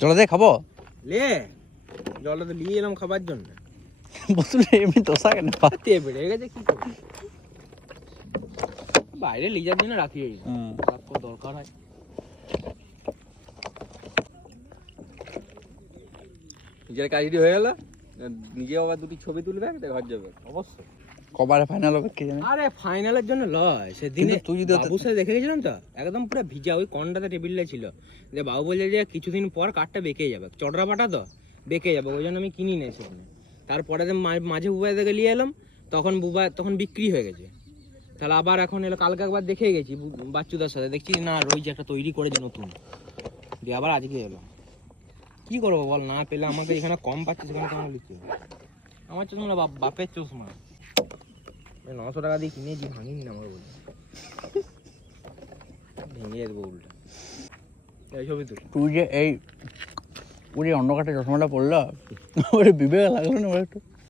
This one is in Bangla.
জল দিয়ে খাবো লে জলটা তো নিয়ে এলাম খাবার জন্য। বসলে এমনি দোসা কেন তে বেড়ে গেছে কি করবো, বাইরে লিজার জন্য রাখি দরকার হয়। নিজের কাজটি হয়ে গেল, নিজে আবার দুটি ছবি তুলবে, ঘর যাবে অবশ্যই। কবারে ফাইনাল হবে কে জানে। আরে ফাইনালের জন্য লয়, সেদিনে তুই যদি বাবুর সাথে দেখে গেছিলাম তো, একদম পুরো ভিজা, ওই কর্নারটাতে টেবিলটা ছিল, যে বাবু বলছে যে কিছুদিন পর কাঠটা বেঁকে যাবে, চটরা পাটা তো বেঁকে যাবে, ওই জন্য আমি কিনি নাই সেখানে। তারপরে মাঝে বুবাই থেকে নিয়ে এলাম, তখন বিক্রি হয়ে গেছে। তাহলে আবার এখন এলো, কালকে একবার দেখে গেছি বাচ্চুদার সাথে, দেখছি না রয়েছে একটা তৈরি করেছে নতুন, দিয়ে আবার আজকে এলো। কি করবো বল, না পেলে আমাকে এখানে কম পাচ্ছে, সেখানে কেমন লিখছে। আমার চশমা বাপের চশমা, 900 টাকা দিয়ে কিনেছি, ভাঙিন না আমার বলছে, ভেঙে দেবো উল্টা। এই ছবি তুল। তুই যে এই পুরি অন্য কাটে চশমাটা পড়লো, ওরে বিবেক লাগলো না একটু।